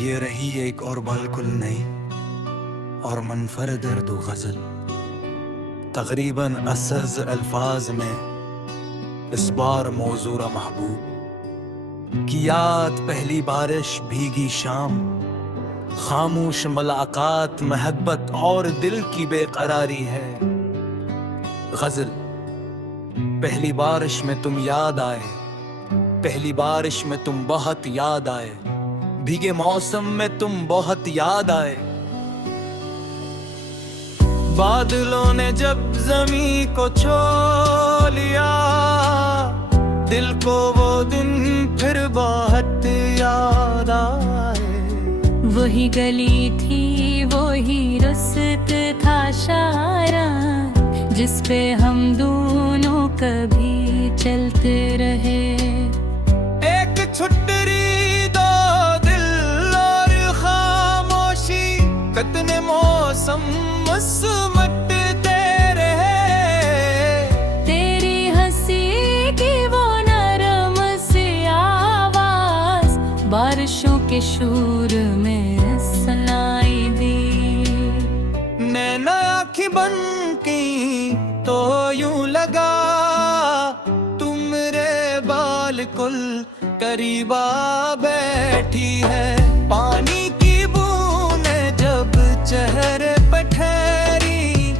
ये रही एक और बिल्कुल नई और मुनफरद उर्दू गज़ल, तकरीबन असज अल्फाज में इस बार मौजूरा महबूब की याद, पहली बारिश, भीगी शाम, खामोश मुलाकात, महब्बत और दिल की बेकरारी है। गज़ल। पहली बारिश में तुम याद आए, पहली बारिश में तुम बहुत याद आए, भीगे मौसम में तुम बहुत याद आए। बादलों ने जब ज़मीं को छू लिया, दिल को वो दिन फिर बहुत याद आए। वही गली थी, वही रुस्त था शारा, जिस पे हम दोनों कभी चलते रहे। एक छुट्टी, दो दिल और खामोशी, कितने मौसम मुस्मटते रहे। तेरी हंसी की वो नरम सी आवाज बारिशों के शोर में सुनाई दी। नैना आँखी बन की तो यूं लगा, तुम मेरे बालकुल करीबा बैठी है। पानी की बूंदें जब चेहरे पे ठहरी,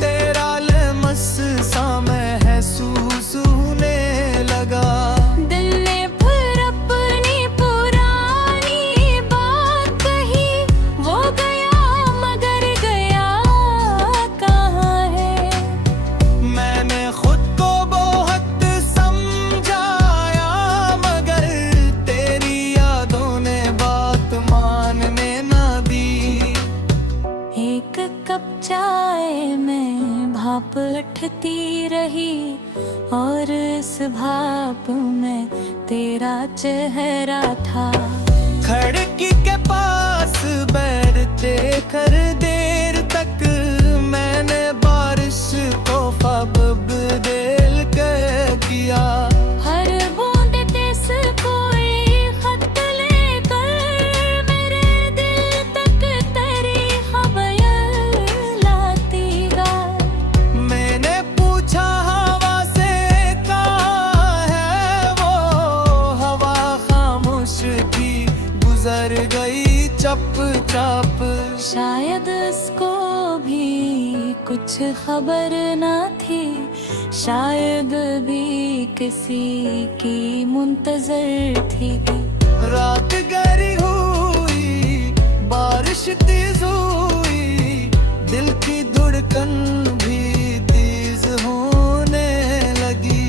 तेरा लमस सा महसूस होने लगा। दिल ने फिर अपनी पुरानी बात कही, वो गया मगर गया कहाँ है। मैंने खुद को बहुत समझाया, मगर तेरी यादों ने बात मानने ना दी। एक कप चाय में भाप उठती रही, और इस भाप में तेरा चेहरा था। खिड़की के पास बैठते कर देर तक, मैंने बारिश को ख्वाब दिल के किया। हर बूंद तिस कोई खत लेकर मेरे दिल तक तेरी खबर लाती गा। मैंने पूछा हवा से, कहाँ है वो हवा, खामोश थी, गुजर गई चुपचाप। शायद इसको भी कुछ खबर ना थी, शायद भी किसी की मुंतजर थी। रात गहरी हुई, बारिश तेज हुई, दिल की धड़कन भी तेज होने लगी।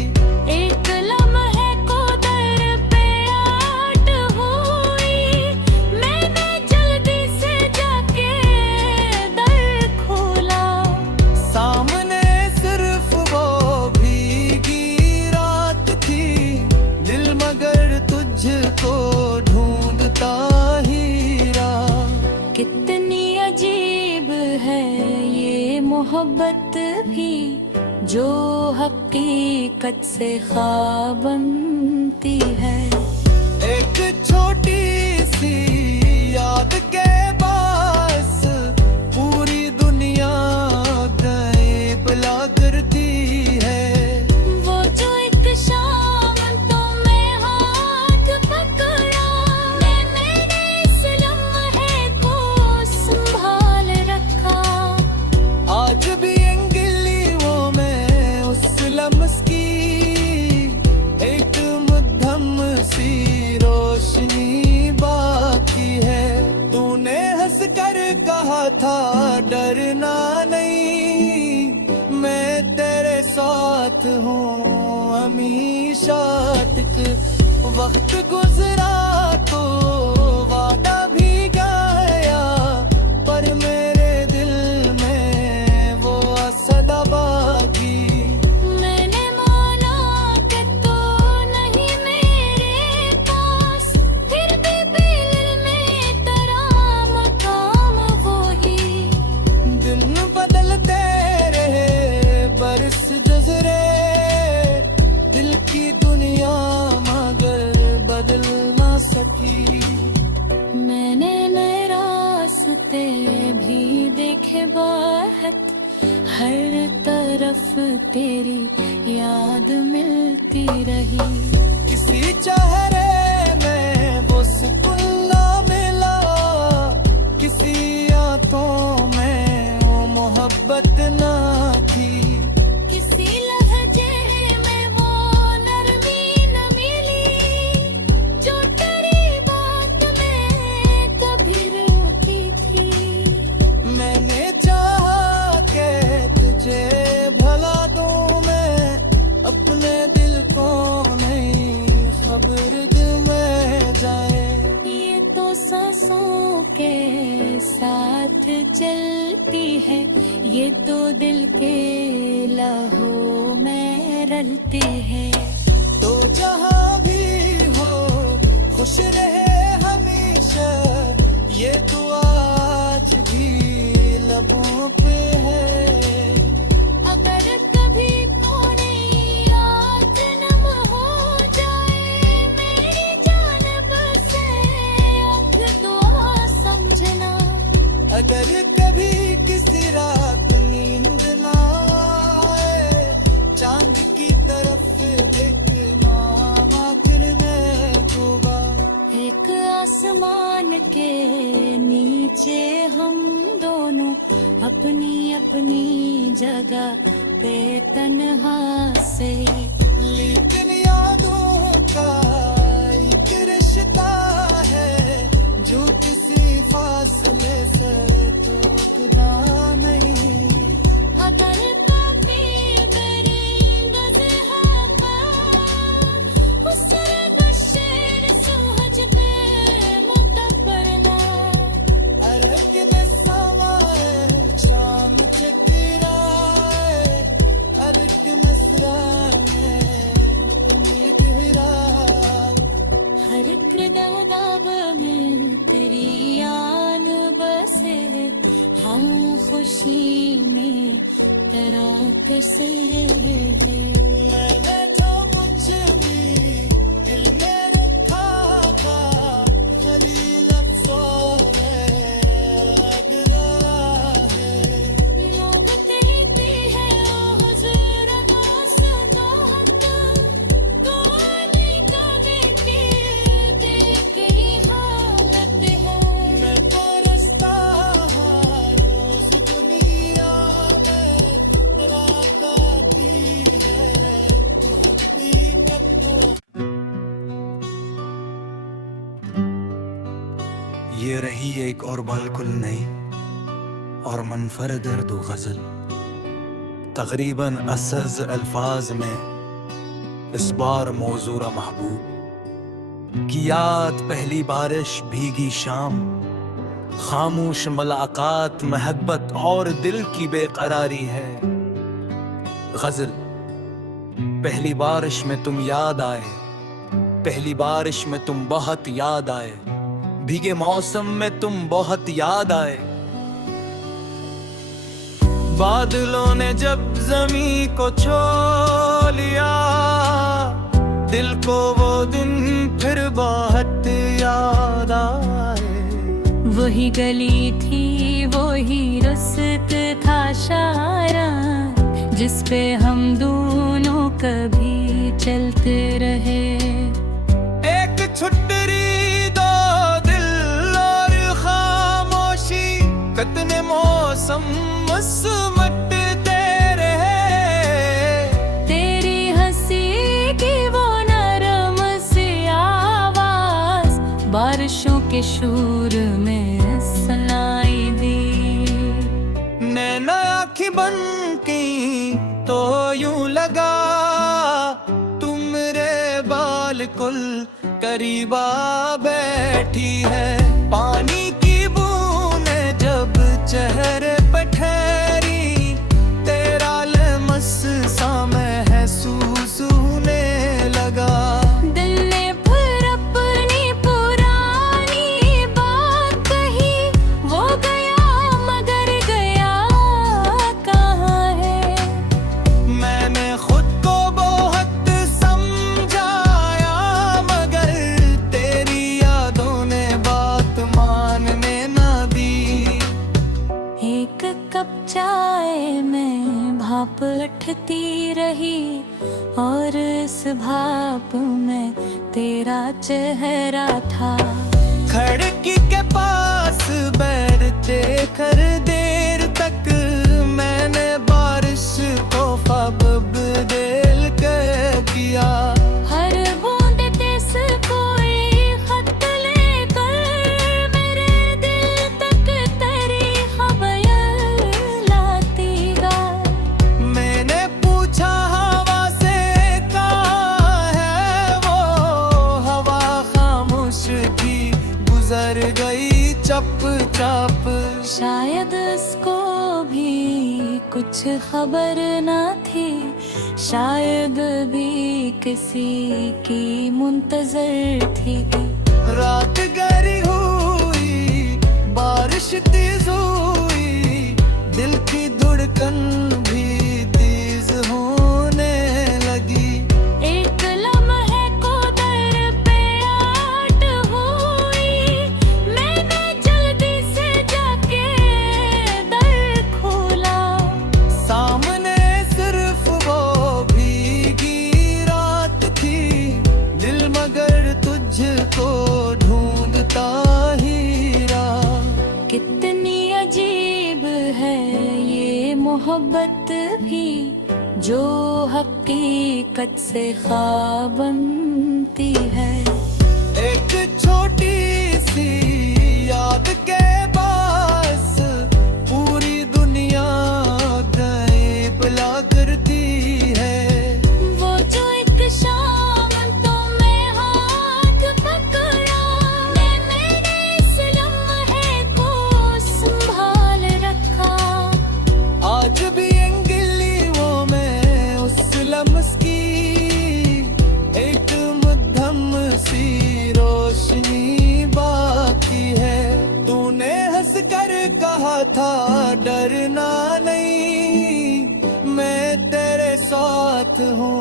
एक लम्हे को दर पे आट हुई, मैंने जल्दी से जाके दर खोला। सामने सिर्फ वो भीगी रात थी, दिल मगर तुझको ढूंढता ही रहा। कितनी अजीब है ये मोहब्बत भी, जो हकीकत से ख्वाब बनती है। एक छोटी सी याद के पास पूरी दुनिया गायब ला करती है। वो जो एक शाम तुम्हें हाथ पकड़ा, मैंने इस लम्हे को संभाल रखा। आज भी अंगुलियों में उस लम्स की एक मध्यम सी रोशनी बाकी है। तूने हंस कर कहा था डरना नहीं, मैं तेरे साथ हूँ हमेशा तक। वक्त गुजरा तो वादा भी गया, पर मेरे दिल में वो सदा बाकी। मैंने माना कि तू नहीं मेरे पास, फिर भी दिल में तेरा मकाम वही। दिन बदलते रहे, बरस गुजरे, दिल की दुनिया मगर बदल ना हर तरफ तेरी याद मिलती रही। किसी चेहरे में वो सुकून ना मिला, किसी आंखों में वो मोहब्बत ना थी, किसी लहजे में वो नरमी न मिली, जो तेरी बात में कभी रुकी थी। मैंने चाहा के तुझे भला दूं मैं, अपने दिल को नहीं खबर दिल में जाए। ये तो सांसों के साथ चलती है, ये तो दिल के लहू में रलती है। तो जहाँ भी हो खुश रहे हमेशा, ये दुआ आज भी लबों पे है। अगर कभी थोड़ी रात नम हो जाए, मेरी जान बसे अब दुआ समझना। अगर कभी किसी रात नींद ना आए, चांद की तरफ देखना गिरने होगा। एक आसमान के नीचे हम दोनों अपनी अपनी जगह पे तन्हा से, लेकिन यादों का एक रिश्ता है जो किसी फासले से टूटता नहीं। अगर कभी मेरी गज़हबा उसरे बशर सुहज पे मुतबरना। अरक में समाए शाम चकराए, अरक मसरा में तुम्हें गहरा। हर एक दाग में तेरी याद बसे, हम खुशी में तेरा कैसे। मैंने जो मुझ भी दिल में रखा था, गलील अफसोस में लग रहा है। लोग कहते हैं ओ हुज़ूर नासदात, तो नहीं कभी के देखी हालत है। मैं तरसता हर रोज दुनिया में, रात आती है जो हकीकत तो। ये रही एक और बिल्कुल नई और मुनफरद उर्दू गज़ल, तकरीबन असज अल्फाज में इस बार मौजूरा महबूब की याद। पहली बारिश भीगी शाम, खामोश मुलाकात महब्बत और दिल की बेकरारी है। गज़ल पहली बारिश में तुम याद आए, पहली बारिश में तुम बहुत याद आए, भीगे मौसम में तुम बहुत याद आए। बादलों ने जब जमीन को छू लिया, दिल को वो दिन फिर बहुत याद आए। वही गली थी, वही रुस्त था शारा, जिस पे हम दोनों कभी चलते रहे। एक छुट्टी दो दिल और खामोशी, कितने मौसम मुस्मटते रहे। तेरी हंसी की वो नरम सी आवाज बारिशों के शोर में सुनाई दी। नैना आँखें बन की तो यूं लगा, तुम रे बालकुल करीबा बैठी है। पानी की बूंदें जब चेहरे पे ठहरी, तेरा लमस सा महसूस होने लगा। दिल ने फिर अपनी पुरानी बात कही, वो गया मगर गया कहाँ है। मैंने खुद को बहुत समझाया, मगर तेरी यादों ने बात मानने न दी। एक कप चाय भाप में तेरा चेहरा था। खिड़की के पास बैठते कर देर तक मैंने बारिश को ख्वाब दिल के किया। हर बूंद तेज कोई खत लेकर मेरे दिल तक तेरी खबर लाती गा। मैंने पूछा हवा से कहाँ है वो, हवा खामोश थी गुजर गई चप चाप। शायद इसको भी कुछ खबर ना थी, शायद भी किसी की मुंतजर थी। रात गहरी हुई, बारिश तेज हुई, दिल की धड़कन भी तेज होने लगी। एक लम्हे को दर पे आट हुई, मैंने जल्दी से जाके दर खोला। सामने सिर्फ वो भीगी रात थी, दिल मगर तुझको ढूंढता ही रहा। कितनी अजीब है ये मोहब्बत भी, जो हकीकत से ख्वाब बनती है। एक छोटी सी याद के पास पूरी दुनिया गायब ला करती है। वो जो एक शाम तो मैं हाथ पकड़ा, मैंने इस लम्हे को संभाल रखा। आज भी अंगुलियों में उस लम्स की एक मध्यम सी रोशनी बाकी है। तूने हंस कर कहा था डरना नहीं, मैं तेरे साथ हूँ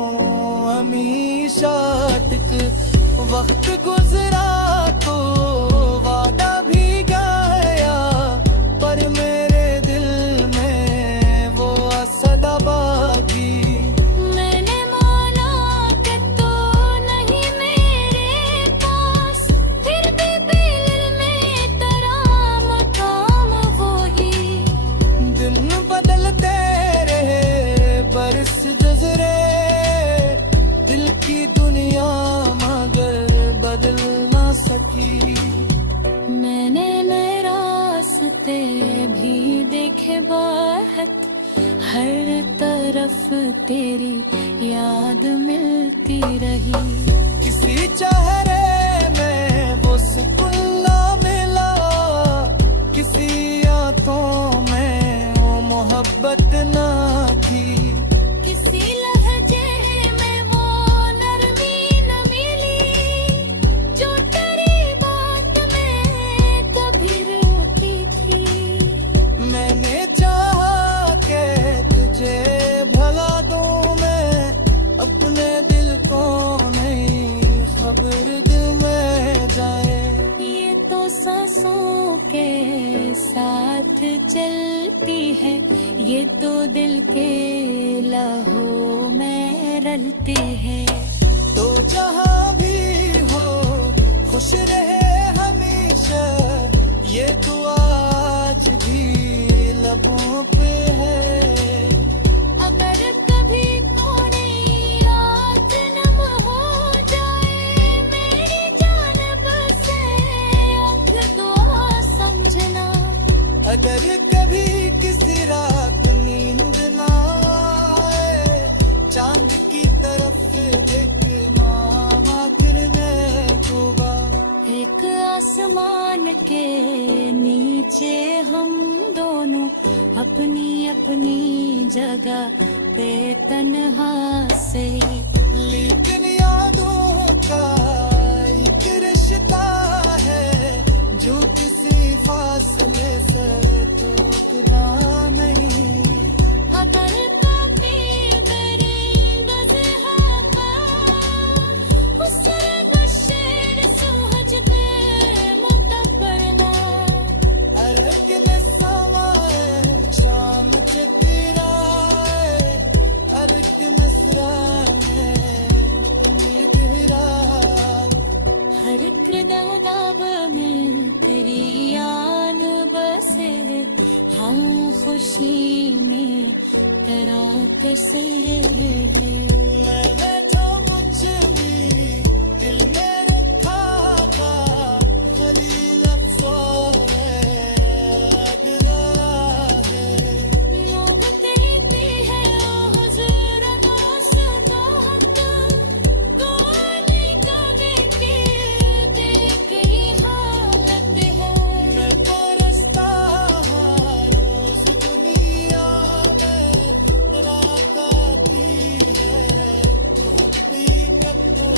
हमेशा तक। वक्त गुजरा तो वादा भी गया, पर मेरे दिल में वो सदा बाकी। मैंने माना कि तू नहीं मेरे पास, फिर भी दिल में तेरा मकाम वही। दिन बदलते रहे बरस गुजरे, दिल की दुनिया मगर बदल ना सकी। मैंने नए रास्ते भी देखे बहुत, हर तरफ तेरी याद मिलती रही। किसी चेहरे में वो सुकून ना मिला, किसी आंखों में वो मोहब्बत ना थी। किसी लहजे में वो नरमी न मिली, जो तेरी बात में कभी रोकी थी। मैंने चाहा कि तुझे भला दूं मैं, अपने दिल को नहीं खबर दिल में जाए। ये तो सांसों के साथ चलती है, ये तो दिल के लहू में रलती है। तो जहाँ भी हो खुश रहे हमेशा, ये दुआ आज भी लबों पे है। अगर कभी थोड़ी रात नम हो जाए, मेरी जानब से अब दुआ समझना। अगर कभी किसी रात नींद ना आए, चांद की तरफ देखना आखिर में होगा। एक आसमान के नीचे हम दोनों अपनी अपनी जगह पे तन्हा से, लेकिन यादों का एक रिश्ता है जो किसी फासले से टूटता नहीं। अगर कभी मेरी गज़ल का उससे बशर सूहज पे मुतबरना। अरे कि मैं समाए शाम से तेरा, अरे कि मिसरा में खामोशी में तेरा कैसे है। मैंने जो मुझ में दिल में रखा था गली लफ्ज़ों में अगला है। लोग कहते हैं ओ हुज़ूर दोस्त बहुत कोने कभी के देखी हालत है। मैं परस्ता रोज़ दुनिया में रात आती है तू हकीकत तो।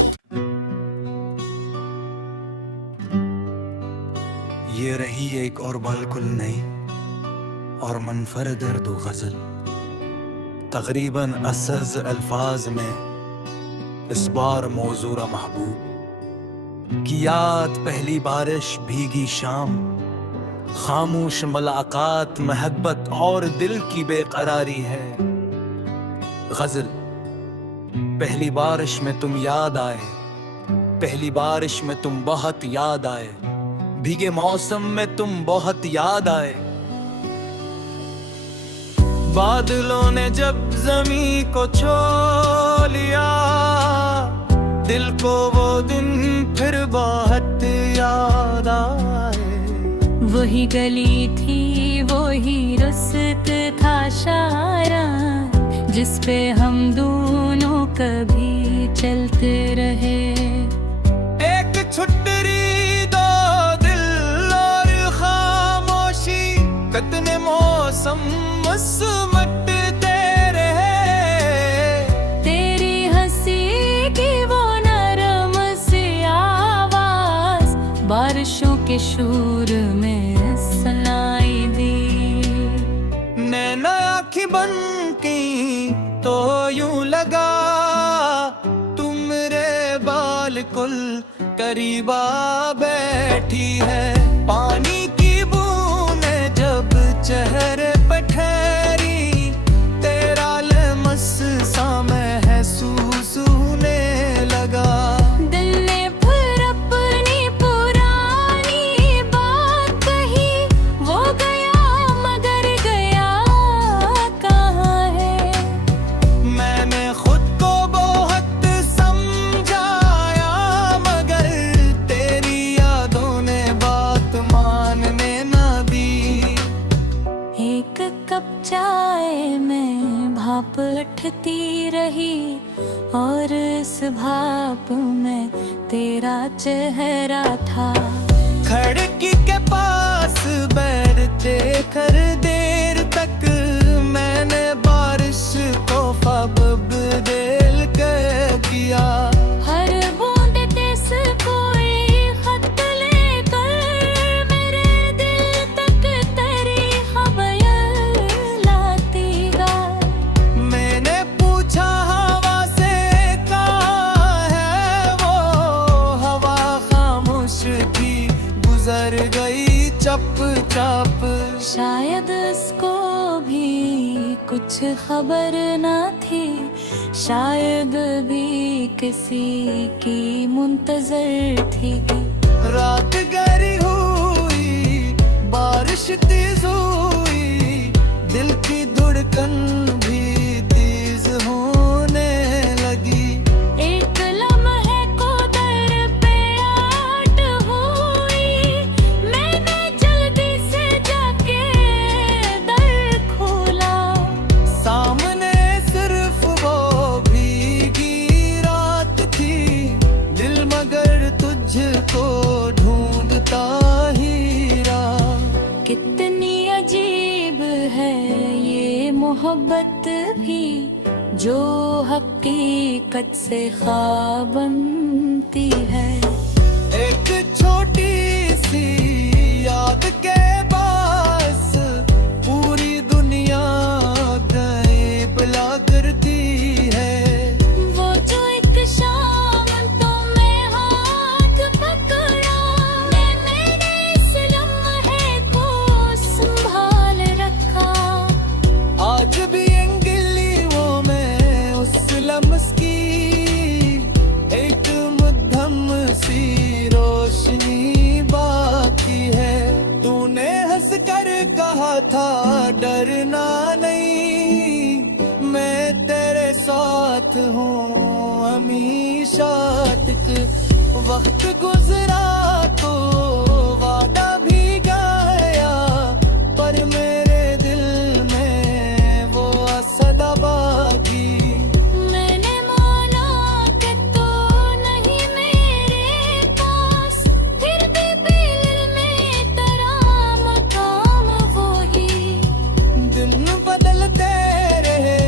ये रही एक और बिल्कुल नई और मुनफरद उर्दू गज़ल, तकरीबन असज़ अल्फाज में इस बार मौजूरा महबूब की याद, पहली बारिश, भीगी शाम, खामोश मुलाकात, महब्बत और दिल की बेकरारी है। गज़ल। पहली बारिश में तुम याद आए, पहली बारिश में तुम बहुत याद आए, भीगे मौसम में तुम बहुत याद आए। बादलों ने जब जमी को छू लिया, दिल को वो दिन फिर बहुत याद आए। वही गली थी, वही रुस्त था शारा, जिस पे हम दोनों कभी चलते रहे। एक छुट्टी दो दिल और खामोशी, कितने मौसम मुस्मटते रहे। तेरी हंसी की वो नरम सी आवाज बारिशों के शोर में सुनाई दी। नैना आँखें बन की तो यूं लगा तुम रे बिल्कुल करीबा बैठी है। पानी की बूंदें जब चेहरे पे ठहरी, तेरा लमस सा महसूस होने लगा। दिल ने फिर अपनी पुरानी बात कही, वो गया मगर गया कहाँ है। मैंने खुद को बहुत समझाया, मगर तेरी यादों ने बात मानने ना दी। एक कप चाय में भाप उठती रही, और इस भाप में तेरा चेहरा था। खिड़की के पास बैठते कर देर तक मैंने बारिश को ख्वाब दिल के किया। हर बूंद तेज कोई खत लेकर मेरे दिल तक तेरी खबर लाती गा। मैंने पूछा हवा से कहाँ है वो, हवा खामोश थी, गुजर गई चप चाप। शायद इसको भी कुछ खबर ना थी, शायद भी किसी की मुंतजर थी। रात गहरी हुई, बारिश तेज हुई, दिल की धड़कन भी तेज होने लगी। एक लम्हे को दर पे आट हुई, मैंने जल्दी से जाके दर खोला। सामने सिर्फ वो भीगी रात थी, दिल मगर तुझको ढूंढता ही रहा। कितनी अजीब है ये मोहब्बत भी, जो हकीकत से ख्वाब बनती है। एक छोटी सी याद के पास पूरी दुनिया पिला करती है। वो जो एक शाम तुम्हें हाथ पकड़ा, मैंने इस लम्हे को संभाल रखा। आज भी उस लम्स की एक मध्यम वक्त गुजरा तो वादा भी गया, पर मेरे दिल में वो सदा बाकी। मैंने माना कि तू नहीं मेरे पास, फिर भी दिल में तेरा मकाम वही। दिन बदलते रहे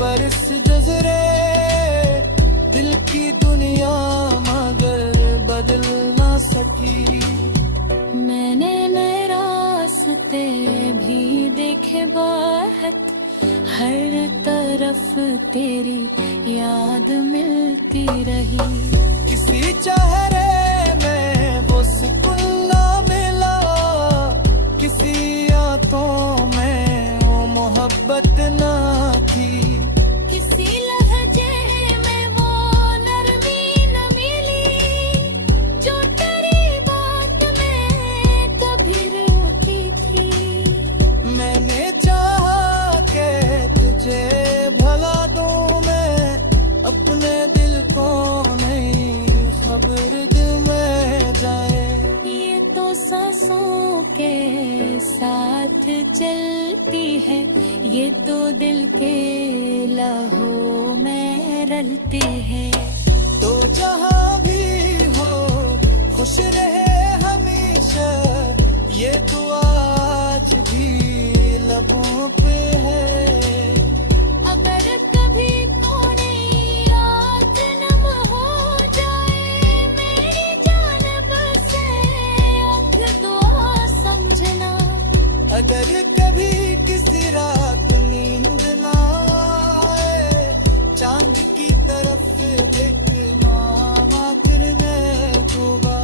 बरस गुजरे, दिल की दुनिया मगर बदल ना सकी। मैंने नए रास्ते भी देखे बहुत, हर तरफ तेरी याद मिलती रही। किसी चेहरे में वो सुकून ना मिला, किसी आंखों में वो मोहब्बत ना थी। किसी लहजे में वो नरमी न मिली, जो तेरी बात में कभी रुकी थी। मैंने चाहा कि तुझे भला दूं मैं, अपने दिल को नहीं खबर दिल में जाए। ये तो सांसों के साथ चलती है, ये तो दिल के लहू में रलती है। तो जहाँ भी हो खुश रहे हमेशा, ये दुआ आज भी लबों पे है। अगर कभी थोड़ी रात नम हो जाए, मेरी जान बसे अब दुआ समझना। अगर कभी किसी रात नींद ना आए, चांद की तरफ देखना आखिर में होगा।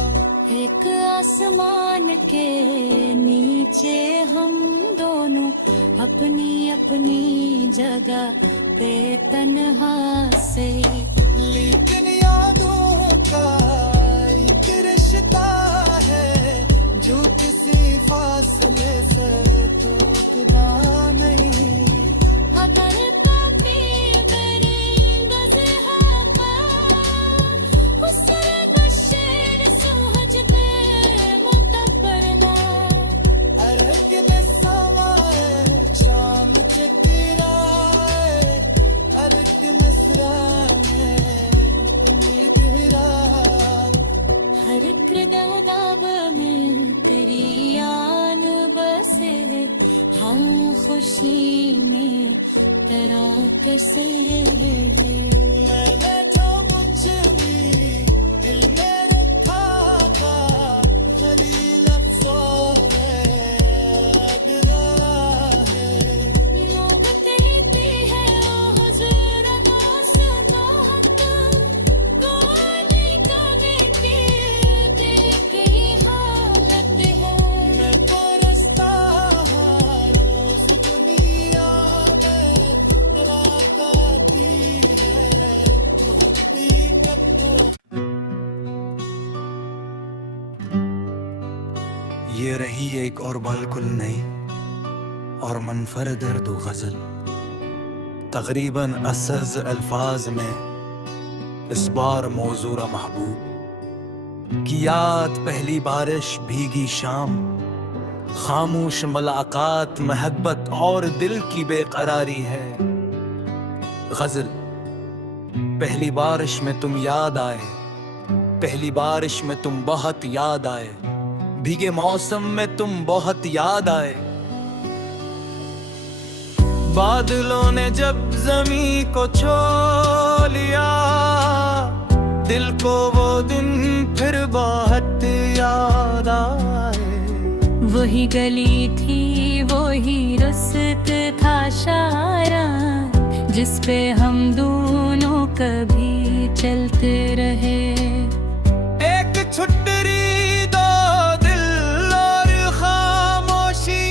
एक आसमान के नीचे हम दोनों अपनी अपनी जगह पे तन्हा से, लेकिन यादों का एक रिश्ता है जो किसी फासले से टूटता नहीं। अगर कभी मेरी गज़ल पर उसर बशर सूहज पे मुतबरना। अरक में समाए शाम चकराए, अरक मिसरा में उम्मीद रात। हर किरदाब में तेरी यान बसे, हम खुशी में तेरा कैसे मैंने जो मुझ भी दिल में रखा था, जलील अफसोस लग रहा है। लोग कहते हैं ओ हुजूर अब्बास बहुत, कोने कभी के देखी हालत है। मैं परस्ता हर रोज दुनिया में, रात आती है तो हकीकत तो। ये रही एक और बिल्कुल नई और मुनफरद दो गजल, तकरीबन असज अल्फाज में इस बार मौजूरा महबूब की याद। पहली बारिश भीगी शाम, खामोश मुलाकात महब्बत और दिल की बेकरारी है। गजल पहली बारिश में तुम याद आए, पहली बारिश में तुम बहुत याद आए, भीगे मौसम में तुम बहुत याद आए। बादलों ने जब जमी को छू लिया, दिल को वो दिन फिर बहुत याद आए। वही गली थी वही रुस्त था शारा, जिस पे हम दोनों कभी चलते रहे। एक छुट्टी दो दिल और खामोशी,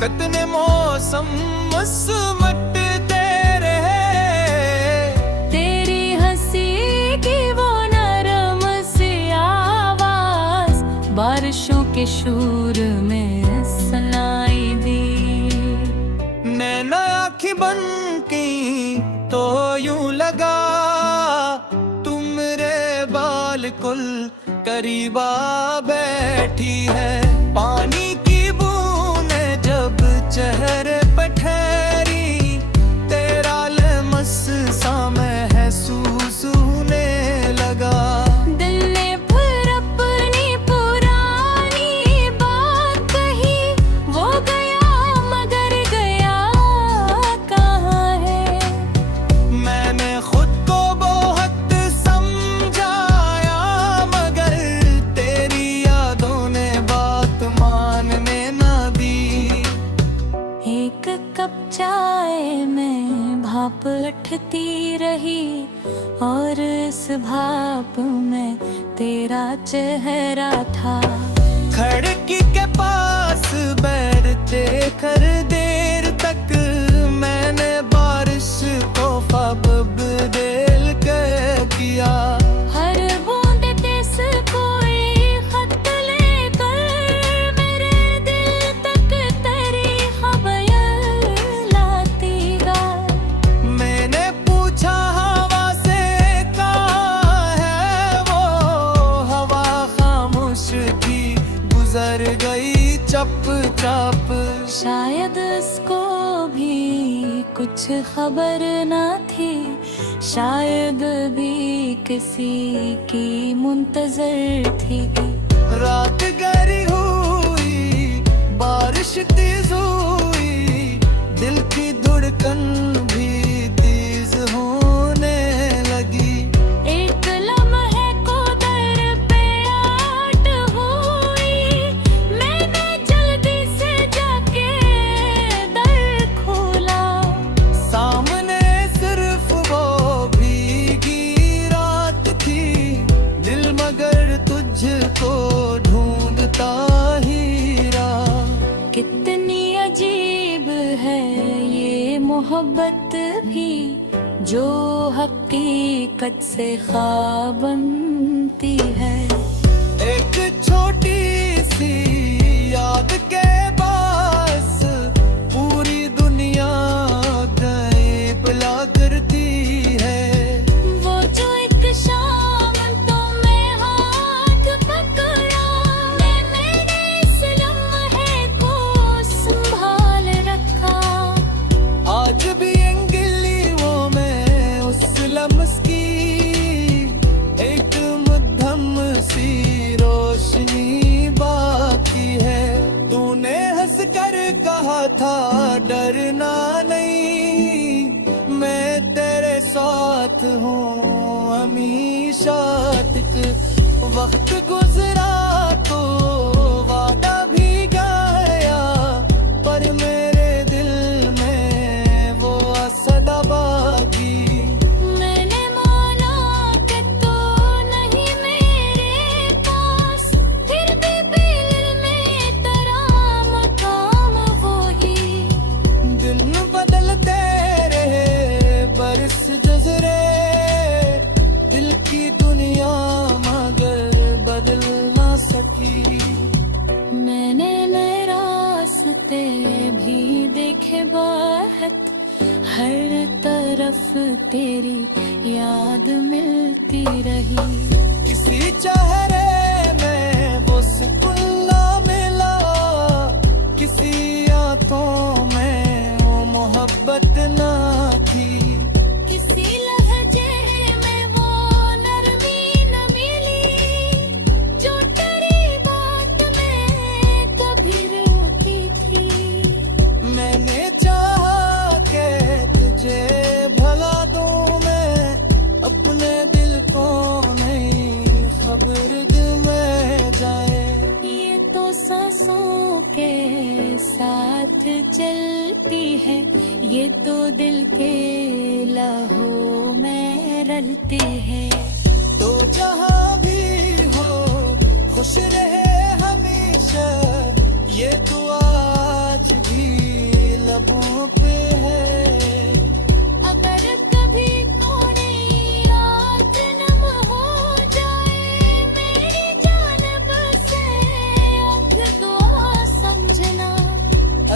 कितने मौसम मुस्मटते रहे। तेरी हंसी की वो नरम सी आवाज बारिशों के शोर में सुनाई दी। नैना आँखें बन की तो यूं लगा, तुम मेरे बाल को बिल्कुल करीबा बैठी है। पानी की बूंदें जब चेहरे पे ठहरी, तेरा लेमस सा महसूस होने लगा। दिल ने फिर अपनी पुरानी बात कही, वो गया मगर गया कहाँ है। मैंने खुद को बहुत समझाया, मगर तेरी यादों ने बात मानने न दी। एक कप चाय में भाप उठती रही, और इस भाप में तेरा चेहरा था। खिड़की के पास बैठते कर देर तक मैंने बारिश को ख्वाब दिल के किया। हर बूंद देश कोई खत लेकर मेरे दिल तक तेरी खबर लाती गा। मैंने पूछा हवा से कहाँ है वो, हवा खामोश थी गुजर गई चुपचाप। शायद इसको भी कुछ खबर न थी, शायद भी किसी की मुंतजर थी। रात गहरी हुई, बारिश तेज हुई, दिल की धड़कन भी तेज होने लगी। एक लम्हे को दर पे आट हुई, मैंने जल्दी से जाके दर खोला। सामने सिर्फ वो भीगी रात थी, दिल मगर तुझको ढूंढता ही रहा। कितनी अजीब है ये मोहब्बत भी, जो हकीकत से ख्वाब बनती है। एक छोटी सी याद के पास पूरी दुनिया गायब ला करती है। वो जो एक शाम तुम्हें हाथ पकड़ा, मैंने इस लम्हे को संभाल रखा। आज भी अंगुलियों में उस लम्स की एक मध्यम सी रोशनी बाकी है। तूने हंस कर कहा था डरना नहीं, मैं तेरे साथ हूँ हमेशा तक। वक्त गुजरा तो वादा भी गया, पर मेरे दिल में वो सदा बाकी। मैंने माना कि तू नहीं मेरे पास, फिर भी दिल में तेरा मकाम वही। दिन बदलते रहे बरस गुजरे, दिल की दुनिया मगर बदल ना सकी। मैंने नए रास्ते भी देखे बहुत, हर तरफ तेरी याद मिलती रही। किसी चेहरे में वो सुकून ना मिला, किसी आंखों में वो मोहब्बत ना थी। किसी लहजे में वो नरमी न मिली, जो तेरी बात में कभी रोकी थी। मैंने चाहा कि तुझे भला दूं मैं, अपने दिल को नहीं खबर दिल में जाए। ये तो सांसों के साथ चलती है, ये तो दिल के लहू में रलती है। तो जहाँ भी हो खुश रहे हमेशा, ये दुआ आज भी लबों पे है। अगर कभी थोड़ी रात नम हो जाए, मेरी जान बसे आँख दुआ समझना।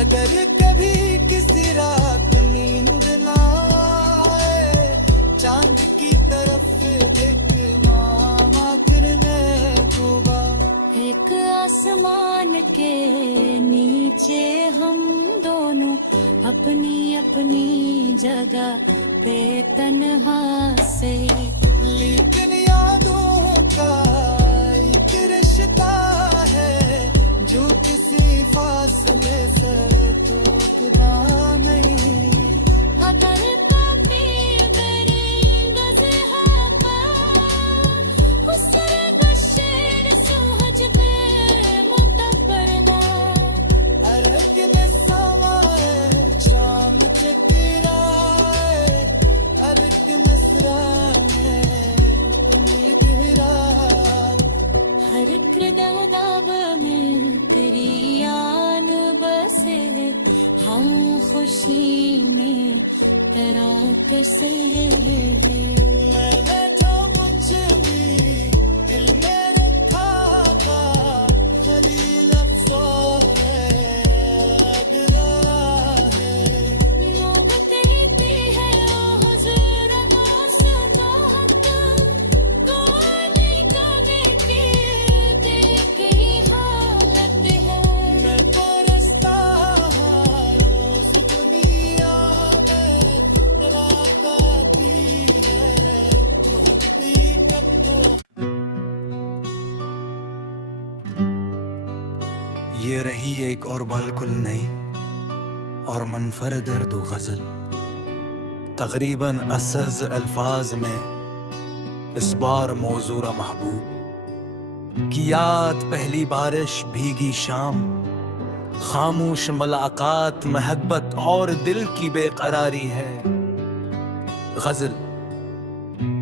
अगर कभी किसी रात नींद ना आए, चांद की तरफ देखना, आखिर में के नीचे हम दोनों अपनी अपनी जगह पे तन्हा से, लेकिन यादों का एक रिश्ता है जो किसी फासले से टूटता नहीं। अगर पापी मेरी गज़हापा उसरे गशेर सुहज पे मुतबरना, अरे किने सवाए शाम चकराए, अरे कि मिसराने तुम तेरा, हर किरदाब में तेरी याद बसे, हम खुशी में तेरा कैसे मैंने जो मुझ भी दिल में रखा था जलील अफसोस है अगला है। नौबत ही है ओ हुजूर नासबाहत, गाने का बेकी हालत है। मैं तो रास्ता रोज दुनिया में रात आती है, ये हकीकत तो ये रही एक और बिल्कुल नई और मुनफरद दो गज़ल, तकरीबन असज अल्फाज में इस बार मौजूरा महबूब की याद, पहली बारिश भीगी शाम, खामोश मुलाकात महब्बत और दिल की बेकरारी है। गज़ल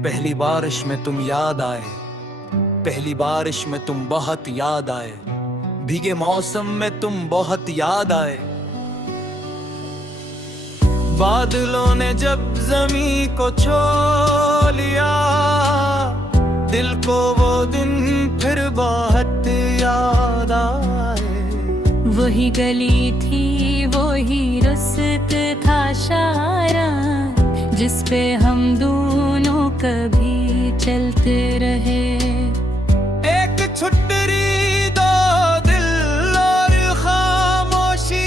पहली बारिश में तुम याद आए, पहली बारिश में तुम बहुत याद आए, भीगे मौसम में तुम बहुत याद आए। बादलों ने जब जमी को छू लिया, दिल को वो दिन फिर बहुत याद आए। वही गली थी वही रुस्त था शारा, जिस पे हम दोनों कभी चलते रहे। एक छुट्टी दो दिल और खामोशी,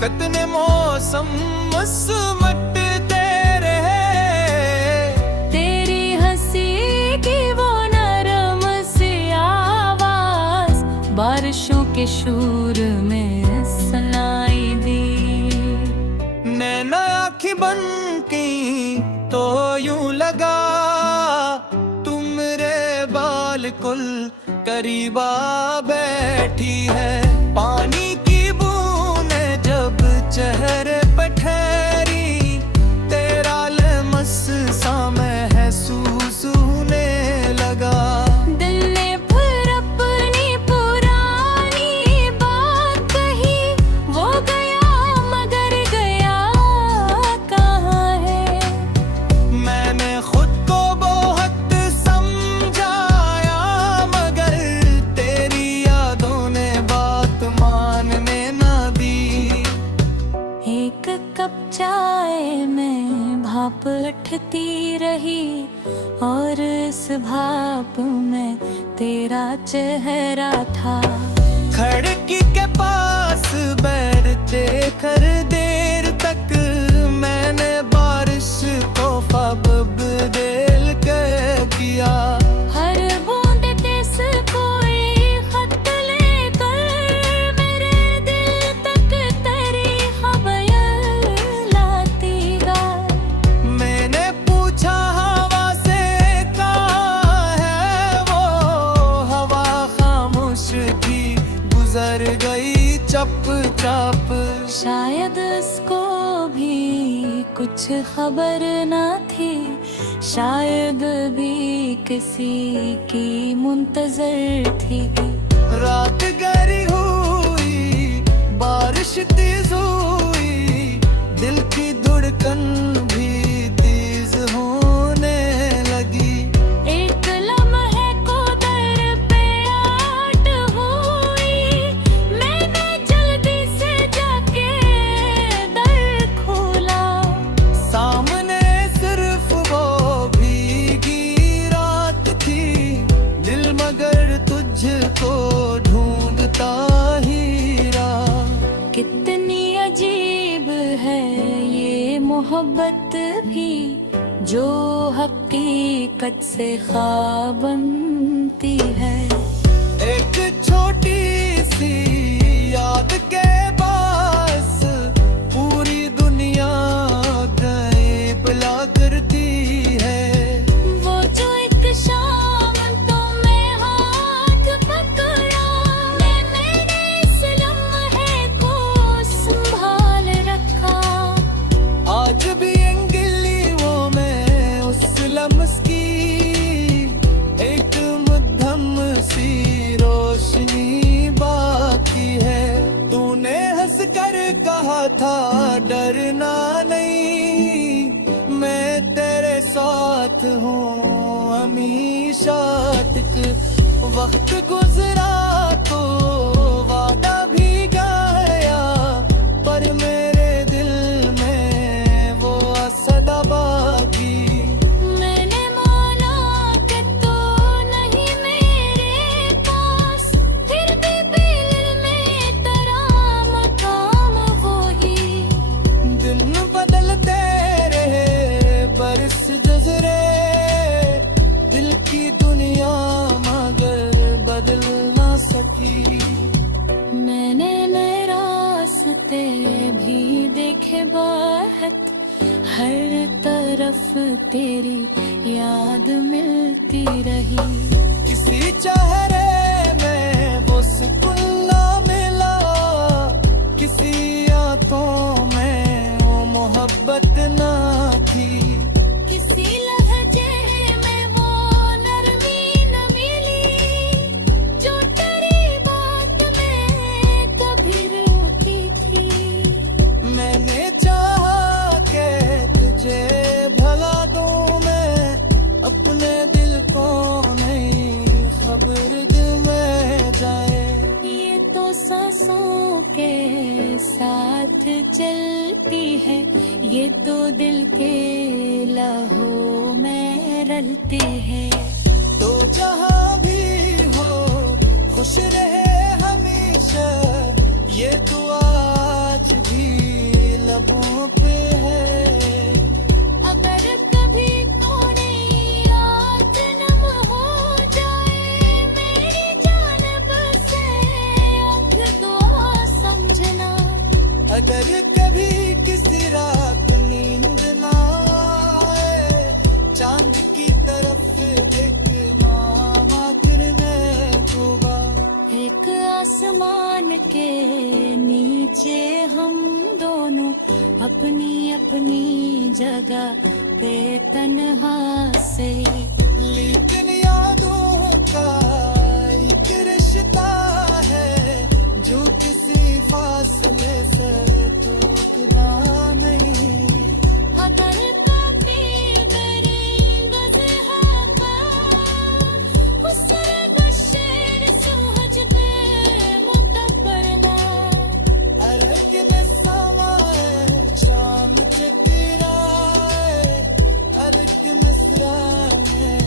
कितने मौसम मुस्मटते रहे। तेरी हंसी की वो नरम सी आवाज बारिशों के शूर में सुनाई दी। नैना आँखें बंद की तो यूं लगा तुम मेरे बालकुल करीबा बैठी है। पानी की बूंदें जब चेहरे पे ठहरी, तेरा लमस सा महसूस होने लगा। दिल ने फिर अपनी पुरानी बात कही, वो गया मगर गया कहाँ है। मैंने खुद को बहुत समझाया, मगर तेरी यादों ने बात मानने ना दी। एक कप चाय में भाप उठती रही, और इस भाप में तेरा चेहरा था। खिड़की के पास बैठते कर देर तक मैंने बारिश को ख्वाब दिल के किया। हर बूंद तिस कोई खत लेकर मेरे दिल तक तेरी खबर लाती गा। मैंने पूछा हवा से कहाँ है वो, हवा खामोश थी गुजर गई चुपचाप। शायद इसको भी कुछ खबर ना थी, शायद भी किसी की मुंतजर थी। रात गहरी हुई, बारिश तेज हुई, दिल की धड़कन भी तेज होने लगी। एक लम्हे को दर पे आट हुई, मैंने जल्दी से जाके दर खोला। सामने सिर्फ वो भीगी रात थी, दिल मगर तुझको ढूंढता ही जो हकीकत से ख्वाब बनती है। एक छोटी सी याद के पास पूरी दुनिया गैबला करती है। वो जो एक शाम तो मैं हाथ पकड़ा, मैंने इस लम्हे को संभाल रखा। आज भी अंगुलियों में उस लम्स की एक मध्यम सी रोशनी बाकी है। तूने हंस कर कहा था डरना नहीं, मैं तेरे साथ हूँ हमेशा तक। वक्त गुजरा तो वादा भी गया, पर मेरे दिल में वो सदा बाकी। मैंने माना कि तू नहीं मेरे पास, फिर भी दिल में तेरा मकाम वही। दिन बदलते रहे बरस गुजरे, दिल की दुनिया मगर बदल ना सकी। मैंने नए रास्ते भी देखे बहुत, हर तरफ तेरी याद मिलती रही। किसी चेहरे में वो सुकून ना मिला, किसी आंखों में वो मोहब्बत ना थी। किसी लहजे में वो नरमी न मिली, जो तेरी बात में कभी रोकी थी। मैंने चाहा कि तुझे भला दूं मैं, अपने दिल को नहीं खबर दिल में जाए। ये तो सांसों के साथ चलती है, ये तो दिल के लहू में रलती है। तो जहाँ भी हो खुश रहे हमेशा, ये दुआ आज भी लबों पे है। अगर कभी थोड़ी रात नम हो जाए, मेरी जानब से अब दुआ समझना। अगर कभी किसी रात नींद ना आए, चांद की तरफ देखना आखिर में होगा। एक आसमान के नीचे हम दोनों अपनी अपनी जगह पे तन्हा से, लेकिन यादों का एक रिश्ता है जो किसी फासले से टूटता नहीं। हतर का पीगरे गज़हा उसर बशर सुहज पे मुतबरना। अरक में समाए शाम चकराए, अरक मसरा में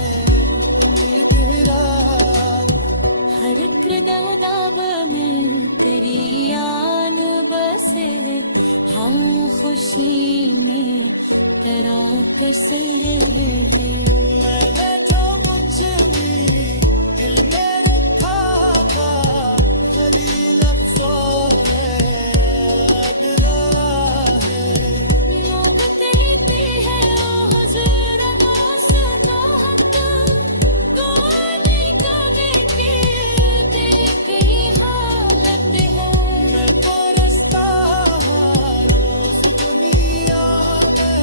तुम्हें तेरा। हर किरदाब में तेरी यान बसे, हम खुशी में तेरा कैसे मैंने जो मुझ भी दिल में रखा था, ज़लील अफ़सों में याद रहा है। लोग कहते हैं ओ हुज़ूर दोस्त को हक, कोने का देखे देखी हालत है। मैं तो रास्ता रोज़ दुनिया में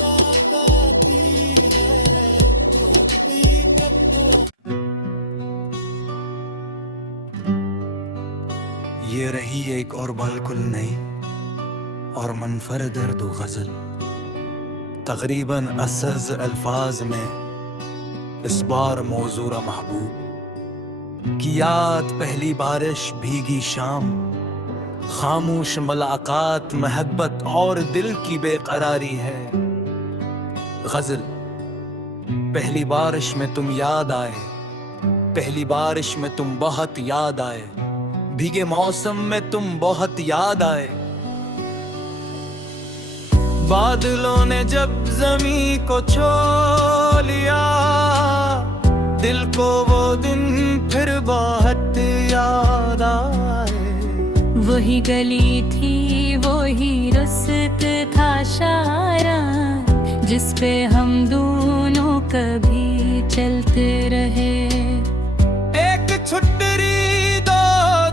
रात आती है, जो हकीकत तो। ये रही एक और बिल्कुल नई और मुनफरद दो गज़ल, तकरीबन असज़ अल्फाज में इस बार मौजूरा महबूब की याद। पहली बारिश भीगी शाम, खामोश मुलाकात, मोहब्बत और दिल की बेकरारी है। गज़ल पहली बारिश में तुम याद आए, पहली बारिश में तुम बहुत याद आए, भीगे मौसम में तुम बहुत याद आए। बादलों ने जब जमी को छू लिया, दिल को वो दिन फिर बहुत याद आए। वही गली थी, वही रुस्त था शारा, जिस पे हम दोनों कभी चलते रहे। एक छुट्टी दो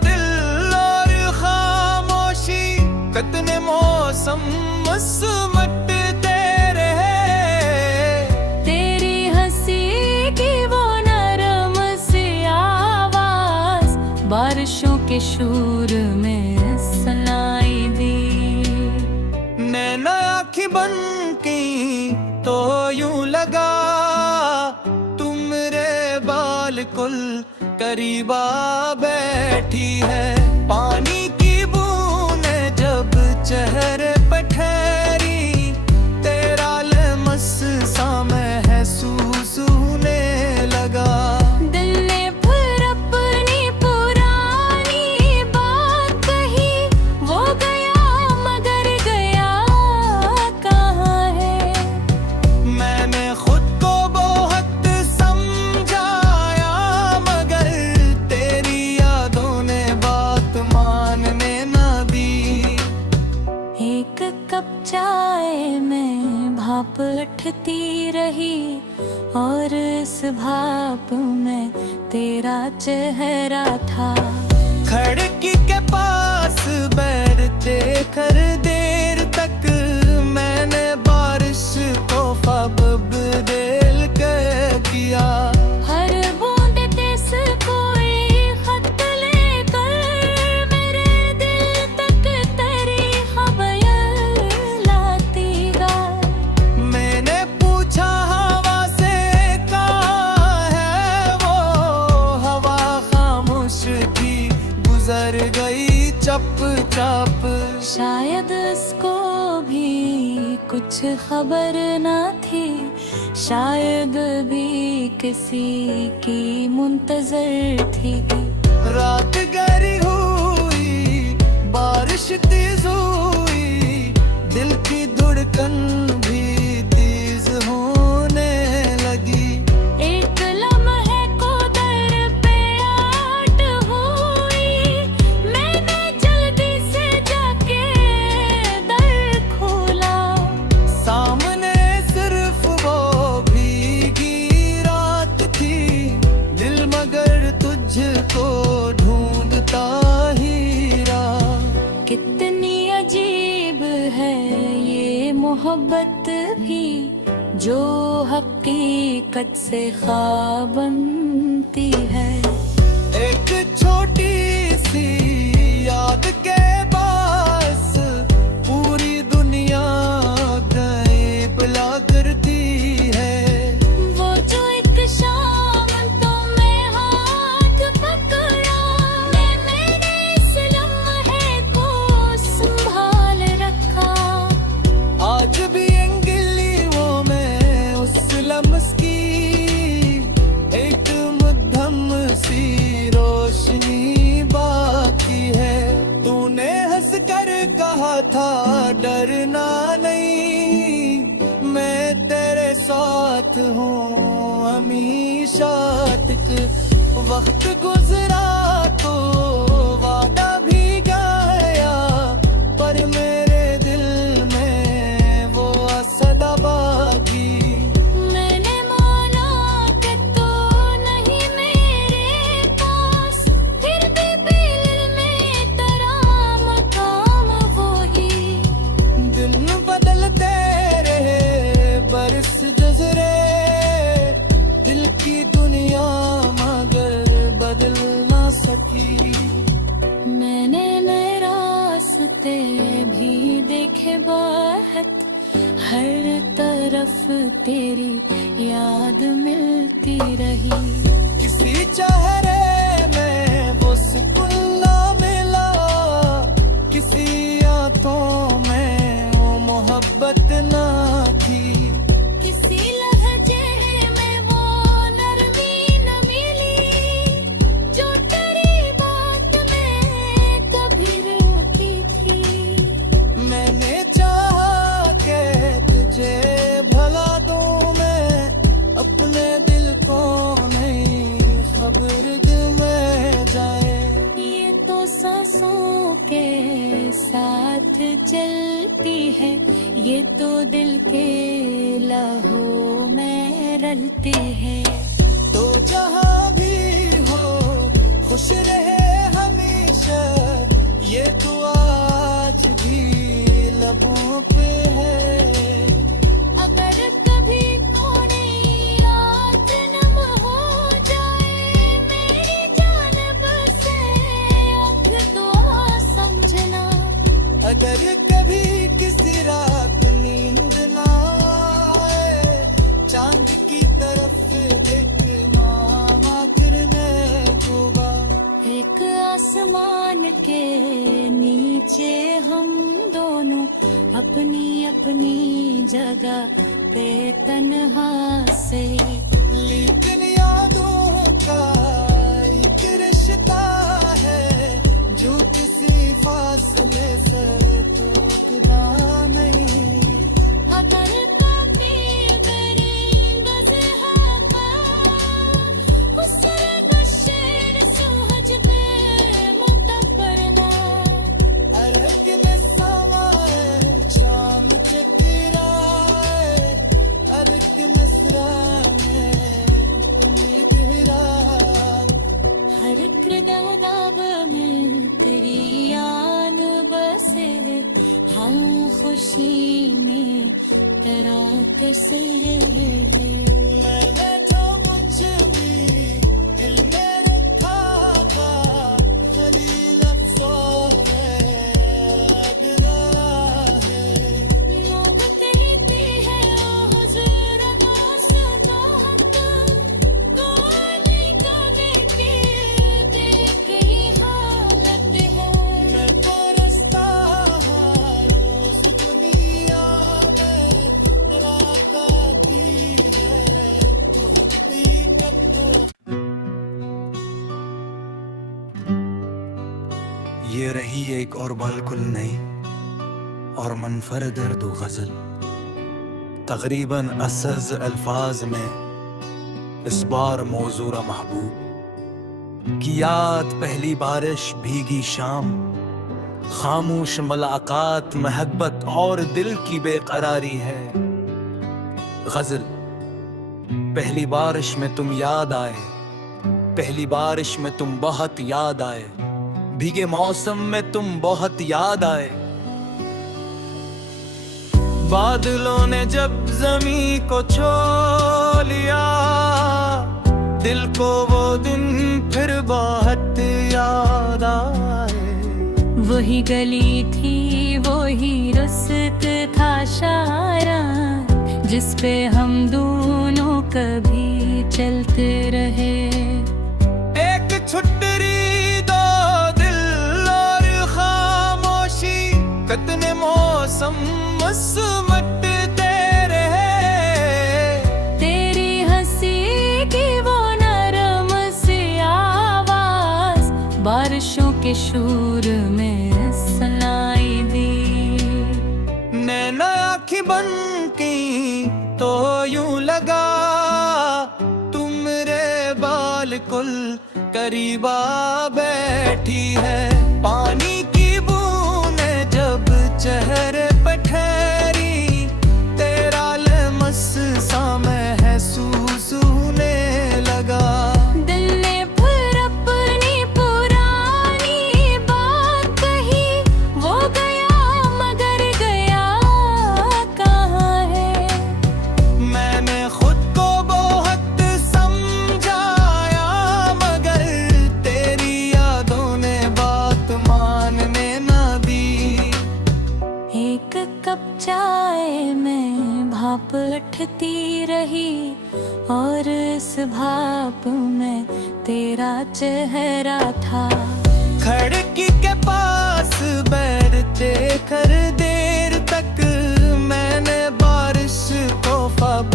दिल और खामोशी, कितने मौसम मुस्मटते रहे। तेरी हंसी की वो नरम सी आवाज बारिशों के शोर में सुनाई दी। नैना आँखें बंद की तो यूं लगा, तुम मेरे बालकुल करीब आ बैठी है। पानी की बूंदें जब चेहरे पे ठहरी, तेरा लमस सा महसूस होने लगा। दिल ने फिर अपनी पुरानी बात कही, वो गया मगर गया कहाँ है। मैंने खुद को बहुत समझाया, मगर तेरी यादों ने बात मानने न दी। एक कप चाय में भाप उठती रही, और इस भाप में तेरा चेहरा था। खिड़की के पास बैठते कर देर तक, मैंने बारिश को ख्वाब दिल के किया। हर बूंद तेज कोई खत लेकर मेरे दिल तक तेरी खबर लाती गा। मैंने पूछा हवा से कहाँ है वो, हवा खामोश थी, गुजर गई चुपचाप। शायद इसको भी कुछ खबर न थी, शायद भी किसी की मुंतजर थी। रात गहरी हुई, बारिश तेज हुई, दिल की धड़कन भी तेज होने लगी। एक लम्हे को दर पे आट हुई, मैंने जल्दी से जाके दर खोला। सामने सिर्फ वो भीगी रात थी, दिल मगर तुझको ढूंढता ही रहा। कितनी अजीब है ये मोहब्बत भी, जो हकीकत से ख्वाब बनती है। एक छोटी सी याद के पास पूरी दुनिया गायब ला करती है। वो जो एक शाम तो मैं हाथ पकड़ा, मैंने इस लम्हे को संभाल रखा। आज भी अंगुलियों में उस लम्स की एक मध्यम सी रोशनी बाकी है। तूने हंस कर कहा था डरना नहीं, मैं तेरे साथ हूँ हमेशा तक। वक्त गुजरा तो वादा भी गया, पर मेरे दिल में वो सदा बाकी। मैंने माना कि तू नहीं मेरे पास, फिर भी दिल में तेरा मकाम वही। दिन बदलते रहे, बरस गुजरे, दिल की दुनिया मगर बदल ना सकी। मैंने नए रास्ते भी देखे बहुत, हर तरफ तेरी याद मिलती रही। किसी चेहरे में वो सुकून ना मिला, किसी आंखों में वो मोहब्बत ना थी। किसी लहजे में वो नरमी न मिली, जो तेरी बात में कभी रोकी थी। मैंने चाहा के साथ चलती है, ये तो दिल के लहू में रलती है। तो जहाँ भी हो खुश रहे हमेशा, ये दुआ आज भी लबों पे है। अगर कभी कोई रात नम हो जाए, मेरी जान बसे आँख दुआ समझना। अगर कभी किसी रात नींद ना आए, चांद की तरफ देखना माखिरने को बार। एक आसमान के नीचे हम दोनों अपनी अपनी जगह पे तन्हा से, लेकिन यादों का एक रिश्ता है जो किसी फासले से टूटना नहीं। अगर कभी मेरी गज़हबा उससे बशर सुहज पे मुतबरना। अरे कि मैं समाए शाम चकराए, अरे कि मसरा में तुम्हें गहरा। हर किरदार में तेरी याद बसे, हाँ खुशी में तेरा तस्वीर। मैंने जो मुझ में दिल में रखा था, जलील अफसोस में लग रहा है। लोग कहते हैं ओ हुजूर दोस्त कौन कभी के देख रही हालत है। मैं तो रस्ता हर रोज दुनिया में रात आती है, तू हकीकत तो। ये रही एक और बिल्कुल नई और मुनफरद दो गज़ल, तकरीबन असज अल्फाज में इस बार मौजूरा महबूब की याद। पहली बारिश भीगी शाम, खामोश मुलाकात महब्बत और दिल की बेकरारी है। गज़ल पहली बारिश में तुम याद आए, पहली बारिश में तुम बहुत याद आए, भीगे मौसम में तुम बहुत याद आए। बादलों ने जब जमी को छू लिया, दिल को वो दिन फिर बहुत याद आए। वही गली थी वही रुस्त था शारा, जिस पे हम दोनों कभी चलते रहे। एक छुट्टी दो दिल और खामोशी, कितने मौसम मुस्मटते रहे। तेरी हंसी की वो नरम सी आवाज बारिशों के शूर में सुनाई दी। नैना आँखें बन की तो यूं लगा, तुम रे बालकुल करीबा बैठी है। पानी की बूंदें जब चेहरे पर ठहरी, तेरा लमस सा महसूस होने लगा। दिल ने फिर अपनी पुरानी बात कही, वो गया मगर गया कहाँ है। मैंने खुद को बहुत समझाया, मगर तेरी यादों ने बात मानने ना दी। एक कप चाय में भाप उठती रही, और इस भाप में तेरा चेहरा था। खिड़की के पास बैठते कर देर तक, मैंने बारिश को ख्वाब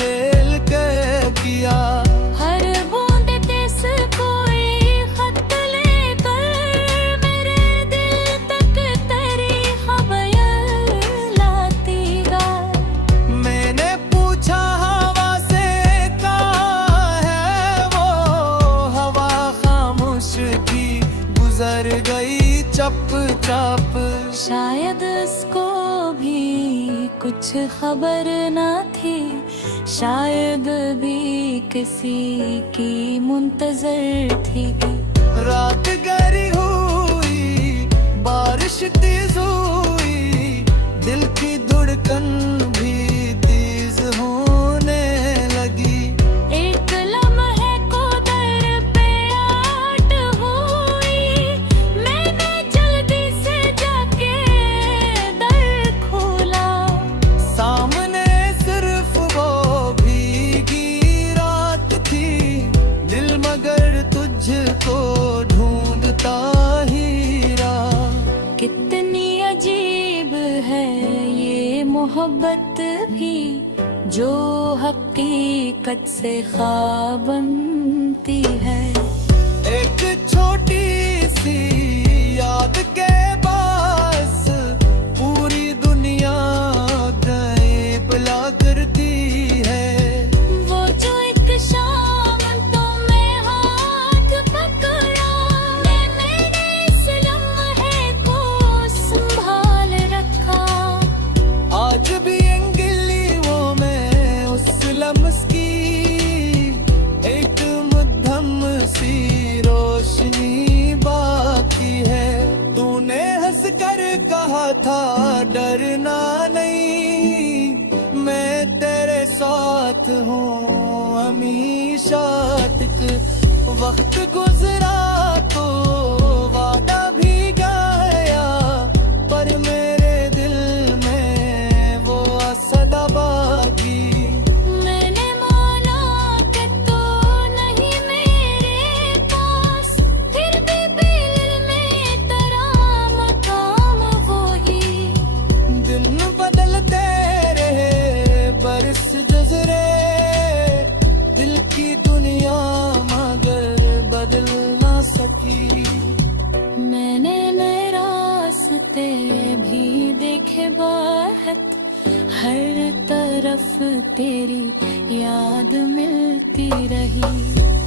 दिल के किया। हर बूंद तिस कोई खत लेकर मेरे दिल तक तेरी खबर लाती गा। मैंने पूछा हवा से कहाँ है वो, हवा खामोश थी गुजर गई चुपचाप। शायद इसको भी कुछ खबर ना थी, शायद भी किसी की मुंतजर थी। रात गहरी हुई, बारिश तेज हुई, दिल की धड़कन भी तेज होने लगी। एक लम्हे को दर पे आट हुई, मैंने जल्दी से जाके दर खोला। सामने सिर्फ वो भीगी रात थी, दिल मगर तुझको ढूंढता ही रहा। कितनी अजीब है ये मोहब्बत भी, जो हकीकत से ख्वाब बनती है। एक छोटी सी याद के पास पूरी दुनिया गैबला करती है। वो जो एक शाम तो मैं हाथ पकड़ा, मैंने इस लम्हे को संभाल रखा। आज भी अंगुलियों में उस लम्स की एक मध्यम सी रोशनी बाकी है। तूने हंस कर कहा था डरना नहीं, मैं तेरे साथ हूँ हमेशा तक। वक्त गुजरा तो वादा भी गया, पर मेरे दिल में वो सदा बाकी। मैंने माना कि तू नहीं मेरे पास, फिर भी दिल में तेरा मकाम वही। दिन बदलते रहे, बरस गुजरे, दिल की दुनिया मगर बदल ना सकी। मैंने नए रास्ते भी देखे बहुत, हर तरफ तेरी याद मिलती रही।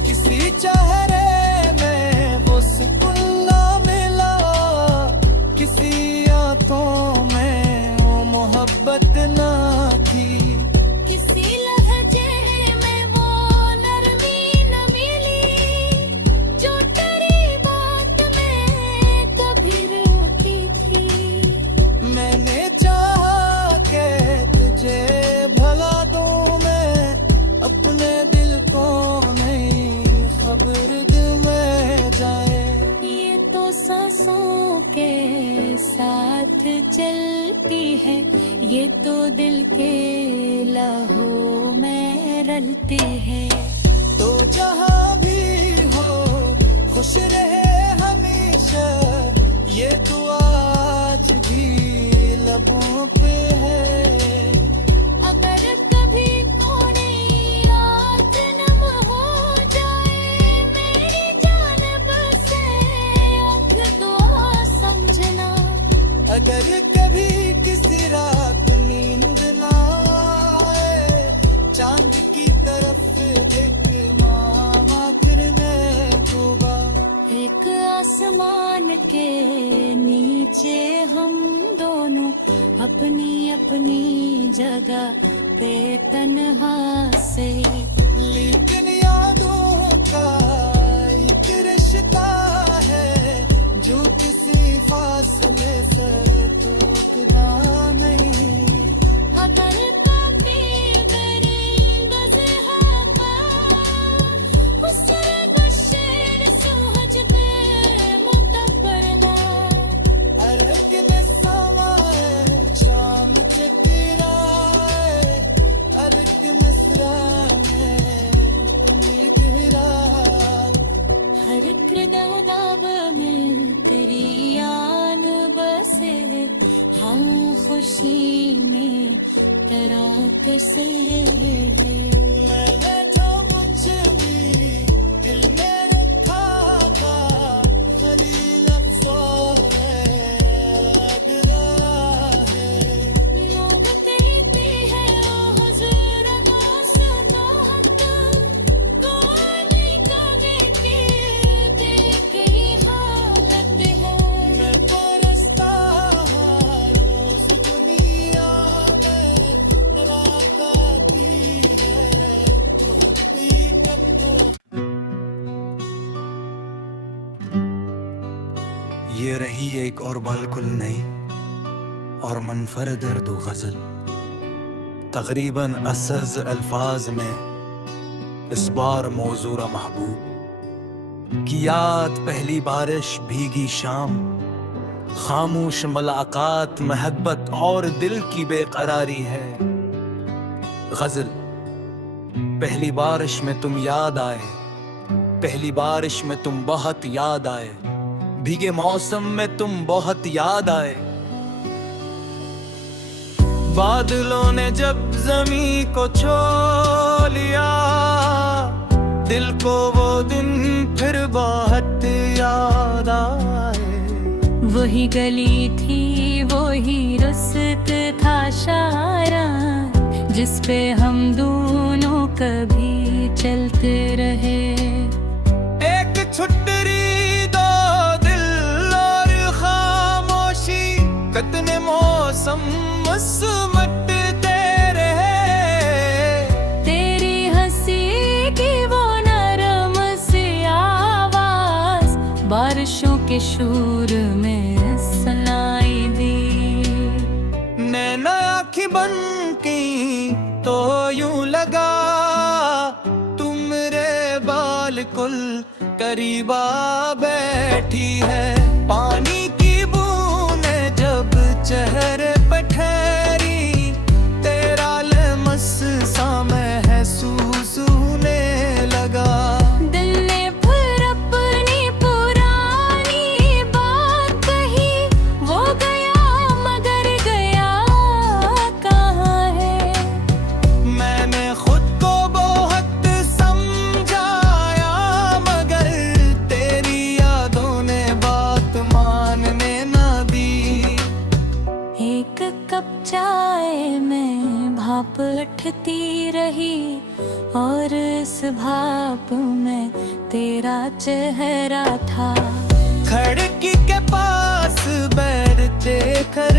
किसी चेहरे में वो सुकून ना मिला, किसी आंखों में वो मोहब्बत ना थी। किसी लहजे में वो नरमी न मिली, जो तेरी बात में कभी रुकी थी। मैंने चाहा के तुझे भला दूं मैं, अपने दिल को नहीं खबर दिल में जाए। ये तो सांसों के साथ चलती है, ये तो दिल के लहू में रलती है। तो जहाँ भी हो खुश रहे हमेशा, ये दुआ आज भी लबों पे है। अगर कभी कोई रात नम हो जाए, मेरी जान बसे आँख दुआ समझना। अगर कभी किसी रात नींद ना आए, चांद की तरफ देखना आखिर में होगा। एक आसमान के नीचे हम दोनों अपनी अपनी जगह पे तन्हा से, लेकिन यादों का एक रिश्ता है, जो किसी फासले से टूटना नहीं। अगर पापी दरिंद से हापा, उससे बशर सुहज पे मुतबरना। अरक में समाए शाम चकराए, अरक मसरा में तुम्हें गहरा। हर किरदार में तेरी याद बसे, हम खुशी में तेरा कैसे है। मैंने जो मुझ भी दिल में रखा था, गलील अफसों में लग रहा है। लोग कहते हैं ओ हुजूर दोस्त, कौन कहे कि तेरी हालत है। मैं ये रही एक और बिल्कुल नई और मुनफरद उर्दू गज़ल, तकरीबन असज अल्फाज में इस बार मौजूरा महबूब की याद। पहली बारिश, भीगी शाम, खामोश मुलाकात, महब्बत और दिल की बेकरारी है गज़ल। पहली बारिश में तुम याद आए, पहली बारिश में तुम बहुत याद आए, भीगे मौसम में तुम बहुत याद आए। बादलों ने जब जमी को छू लिया, दिल को वो दिन फिर बहुत याद आए। वही गली थी, वही रुस्त था शारा, जिस पे हम दोनों कभी चलते रहे। एक छुट्टी, दो दिल और खामोशी, कितने मौसम मुस्मटते रहे। तेरी हंसी की वो नरम सी आवाज बारिशों के शोर में सुनाई दी। नैना आँखी बन की तो यूं लगा, तुम रे बिल्कुल करीबा बैठी है। पानी की बूंदें जब चेहरे पे ठहरी, तेरा लमस सा महसूस होने लगा। दिल ने फिर अपनी पुरानी बात कही, वो गया मगर गया कहाँ है। मैंने खुद को बहुत समझाया, मगर तेरी यादों ने बात मानने न दी। एक कप चाय में भाप उठती रही, और इस भाप में तेरा चेहरा था। खिड़की के पास बैठते कर